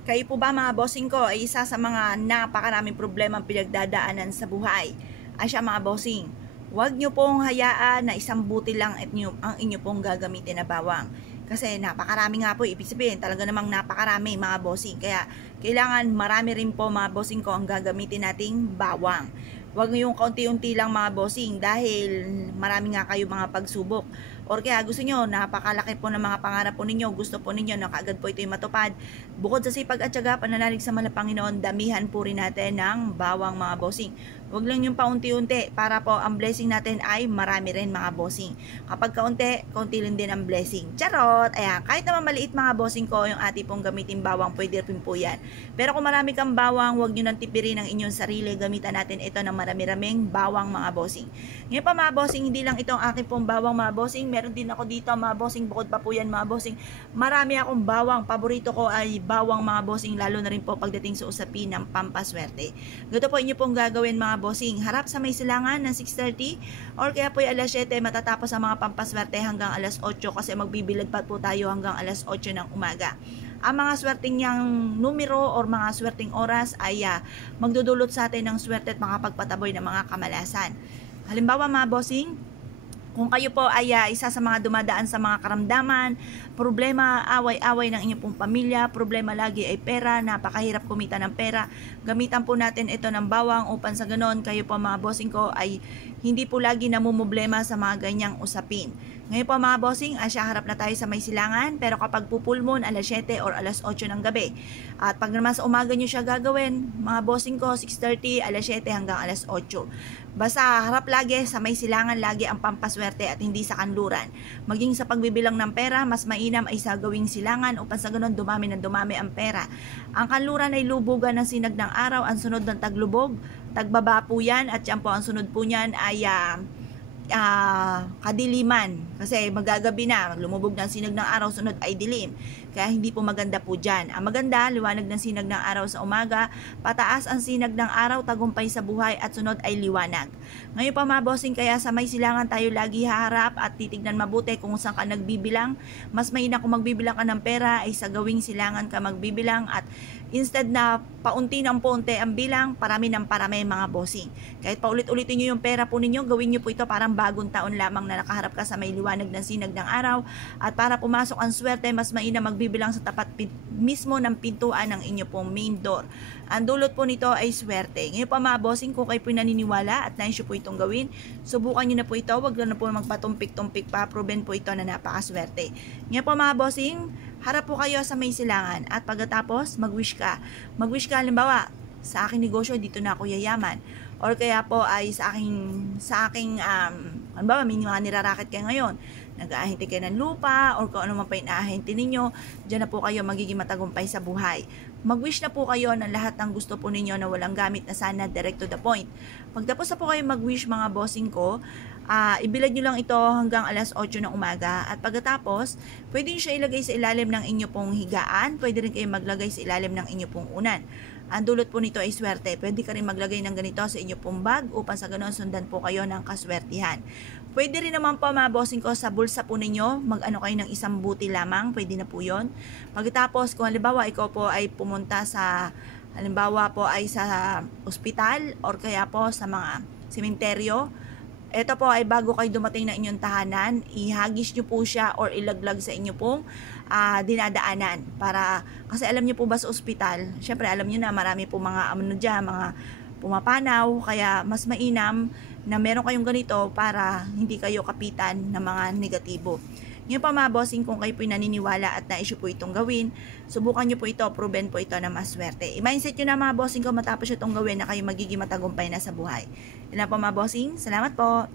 Kayo po ba mga bossing ko ay isa sa mga napakaraming problema ang pinagdadaanan sa buhay? Asya mga bossing, huwag nyo pong hayaan na isang buti lang ang inyo pong gagamitin na bawang. Kasi napakarami nga po, ibig sabihin talaga namang napakarami mga bossing. Kaya kailangan marami rin po mga bossing ko ang gagamitin nating bawang. Huwag yung kaunti-unti lang mga bossing dahil marami nga kayo mga pagsubok. Or kaya gusto nyo, napakalaki po ng mga pangarap po ninyo, gusto po ninyo na kaagad po ito'y matupad. Bukod sa sipag at syaga, pananalig sa mahal na Panginoon, damihan po rin natin ng bawang mga bossing. Huwag lang yung paunti-unti para po ang blessing natin ay marami rin mga bossing. Kapag kaunti, kaunti lang din ang blessing. Charot! Ayan, kahit naman maliit mga bossing ko, yung ating pong gamitin bawang, pwede rin po yan. Pero kung marami kang bawang, huwag nyo nang tipirin ang inyong sarili. Gamitan natin ito ng marami-raming bawang mga bossing. Ngayon pa mga bossing, hindi lang ito ang aking pong bawang mga bossing. Meron din ako dito mga bossing, bukod pa po yan mga bossing. Marami akong bawang. Paborito ko ay bawang mga bossing, lalo na rin po pagdating sa usapin ng pampaswerte. Ganito po inyo pong gagawin mga bossing. Harap sa may silangan ng 6:30 or kaya po alas 7 matatapos ang mga pampaswerte hanggang alas 8 kasi magbibilad pa po tayo hanggang alas 8 ng umaga. Ang mga swerteng niyang numero or mga swerteng oras ay magdudulot sa atin ng swerte at makapagpataboy ng mga kamalasan. Halimbawa mga bossing, kung kayo po ay isa sa mga dumadaan sa mga karamdaman, problema, away-away ng inyong pong pamilya, problema lagi ay pera, napakahirap kumita ng pera, gamitan po natin ito ng bawang upang sa ganon kayo po mga bossing ko ay hindi po lagi namumblema sa mga ganyang usapin. Ngayon po mga bossing, asya harap na tayo sa may silangan, pero kapag pupul moon, alas 7 or alas 8 ng gabi. At pag naman sa umaga nyo siya gagawin, mga bossing ko, 6:30, alas 7 hanggang alas 8. Basta harap lagi sa may silangan lagi ang pampaswerte at hindi sa kanluran. Maging sa pagbibilang ng pera, mas mainam ay sa gawing silangan upang sa ganun dumami ng dumami ang pera. Ang kanluran ay lubugan ng sinag ng araw, ang sunod ng taglubog, tagbaba po yan, at yan po ang sunod po niyan ay kadiliman kasi magagabi na, lumubog ng sinag ng araw, sunod ay dilim, kaya hindi po maganda po dyan. Ang maganda, liwanag ng sinag ng araw sa umaga, pataas ang sinag ng araw, tagumpay sa buhay, at sunod ay liwanag. Ngayon pa mga bossing, kaya sa may silangan tayo lagi haharap at titignan mabuti kung saan ka nagbibilang. Mas mainam kung magbibilang ka ng pera ay sa gawing silangan ka magbibilang, at instead na paunti ng paunti ang bilang, parami ng parami mga bossing. Kahit paulit-ulitin nyo yung pera po ninyo, gawin nyo po ito parang bagong taon lamang na nakaharap ka sa may liwanag ng sinag ng araw. At para pumasok ang swerte, mas mainam magbibilang sa tapat mismo ng pintuan ng inyo pong main door. Ang dulot po nito ay swerte. Ngayon pa mga bossing, kung kayo po naniniwala at nais po itong gawin, subukan nyo na po ito. Huwag lang na po magpatumpik-tumpik pa. Proven po ito na napakaswerte. Ngayon po mga bossing, harap po kayo sa may silangan at pagkatapos mag-wish ka. Mag-wish ka halimbawa, sa aking negosyo dito na ako yayaman, or kaya po ay sa aking halimbawa may mga nirarakit kayo ngayon, nag-aahinti kayo ng lupa or kung ano man pa inaahinti ninyo, dyan na po kayo magiging matagumpay sa buhay. Mag-wish na po kayo ng lahat ng gusto po ninyo na walang gamit na sana, direct to the point. Pagtapos na po kayo mag-wish mga bossing ko, ibilad nyo lang ito hanggang alas 8 ng umaga, at pagkatapos pwede nyo siya ilagay sa ilalim ng inyo pong higaan, pwede rin kayo maglagay sa ilalim ng inyo pong unan. Ang dulot po nito ay swerte. Pwede ka rin maglagay ng ganito sa inyo pong bag upang sa ganoon sundan po kayo ng kaswertihan. Pwede rin naman po mga bossing ko sa bulsa po ninyo, mag-ano kayo ng isang buti lamang, pwede na po yon. Pagkatapos kung halimbawa ikaw po ay pumunta sa, halimbawa po ay sa ospital or kaya po sa mga sementeryo, ito po ay bago kayo dumating na inyong tahanan, ihagis nyo po siya or ilaglag sa inyo pong dinadaanan. Para, kasi alam nyo po ba sa ospital, syempre alam nyo na marami po mga dyan, mga pumapanaw, kaya mas mainam na meron kayong ganito para hindi kayo kapitan ng mga negatibo. Ngayon pa mga bossing, kung kayo po naniniwala at na-issue po itong gawin, subukan nyo po ito, proven po ito na maswerte. I-mindset nyo na mga bossing ko matapos itong gawin na kayo magiging matagumpay na sa buhay. Yan po mga bossing, salamat po!